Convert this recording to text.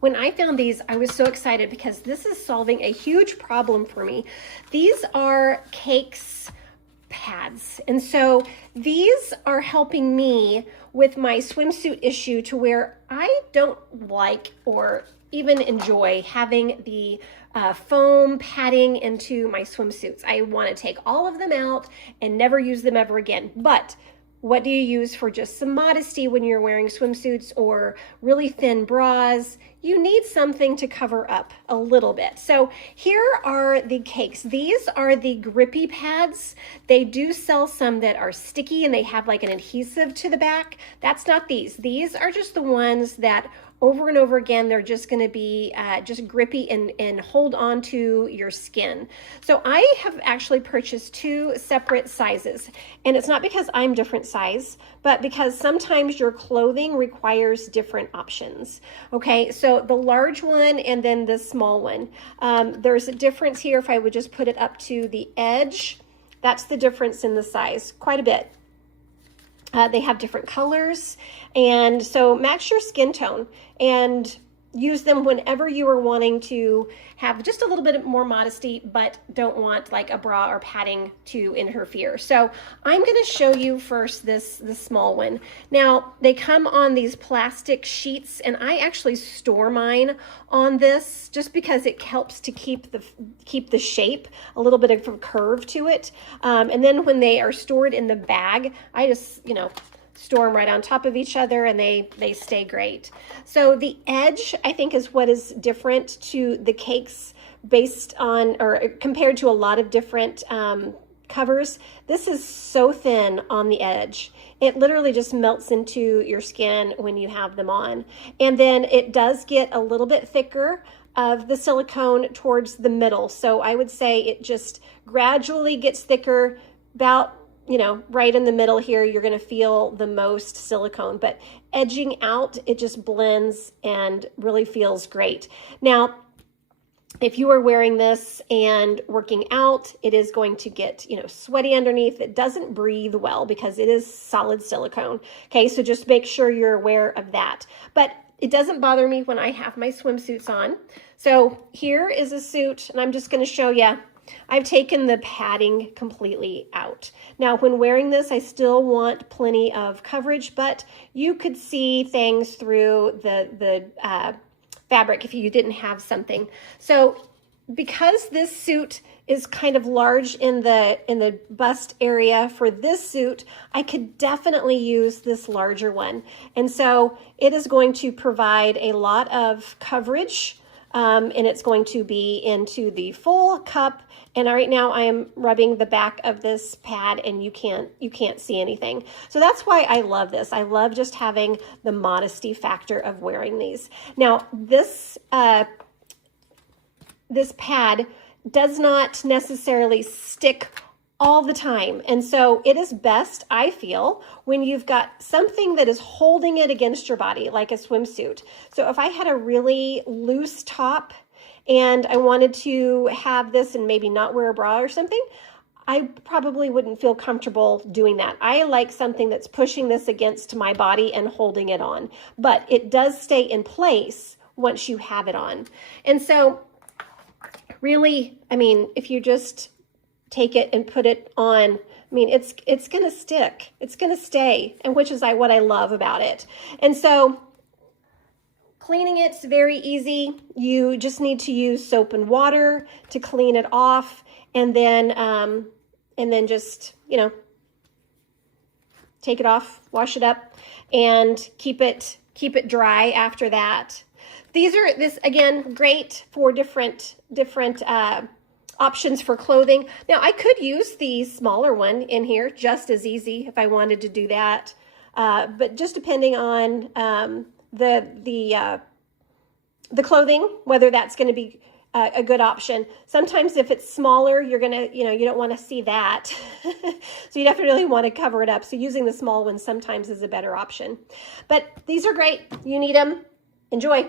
when I found these, I was so excited because this is solving a huge problem for me. These are CAKES pads. And so these are helping me with my swimsuit issue to where I don't like or even enjoy having the foam padding into my swimsuits. I want to take all of them out and never use them ever again. But what do you use for just some modesty when you're wearing swimsuits or really thin bras? You need something to cover up a little bit. So here are the CAKES. These are the Grippy pads. They do sell some that are sticky and they have like an adhesive to the back. That's not these. These are just the ones that over and over again, they're just going to be just grippy and hold on to your skin. So I have actually purchased 2 separate sizes, and it's not because I'm different size, but because sometimes your clothing requires different options. Okay, so the large one and then the small one. There's a difference here. If I would just put it up to the edge, that's the difference in the size, quite a bit. They have different colors, and so match your skin tone and use them whenever you are wanting to have just a little bit more modesty, but don't want like a bra or padding to interfere. So I'm going to show you first the small one. Now they come on these plastic sheets, and I actually store mine on this just because it helps to keep the shape, a little bit of a curve to it. And then when they are stored in the bag, I just, store them right on top of each other, and they stay great. So the edge, I think, is what is different to the CAKES based on, or compared to a lot of different covers. This is so thin on the edge. It literally just melts into your skin when you have them on. And then it does get a little bit thicker of the silicone towards the middle. So I would say it just gradually gets thicker. About right in the middle here, you're going to feel the most silicone, but edging out, it just blends and really feels great. Now, if you are wearing this and working out, it is going to get, sweaty underneath. It doesn't breathe well because it is solid silicone. Okay, so just make sure you're aware of that. But it doesn't bother me when I have my swimsuits on. So here is a suit, and I'm just going to show you. I've taken the padding completely out. Now, when wearing this, I still want plenty of coverage, but you could see things through the fabric if you didn't have something. So because this suit is kind of large in the bust area for this suit, I could definitely use this larger one. And so it is going to provide a lot of coverage, and it's going to be into the full cup. And right now I am rubbing the back of this pad, and you can't see anything. So that's why I love this. I love just having the modesty factor of wearing these. Now this pad does not necessarily stick all the time. And so it is best, I feel, when you've got something that is holding it against your body, like a swimsuit. So if I had a really loose top and I wanted to have this and maybe not wear a bra or something, I probably wouldn't feel comfortable doing that. I like something that's pushing this against my body and holding it on, but it does stay in place once you have it on. And so really, if you just take it and put it on, it's going to stick. It's going to stay, and which is what I love about it. And so cleaning it's very easy. You just need to use soap and water to clean it off, and then just, take it off, wash it up, and keep it dry after that. This again, great for different options for clothing. Now I could use the smaller one in here just as easy if I wanted to do that, but just depending on the clothing, whether that's going to be a good option. Sometimes if it's smaller, you're gonna, you don't want to see that, so you definitely want to cover it up. So using the small one sometimes is a better option. But these are great. You need them. Enjoy.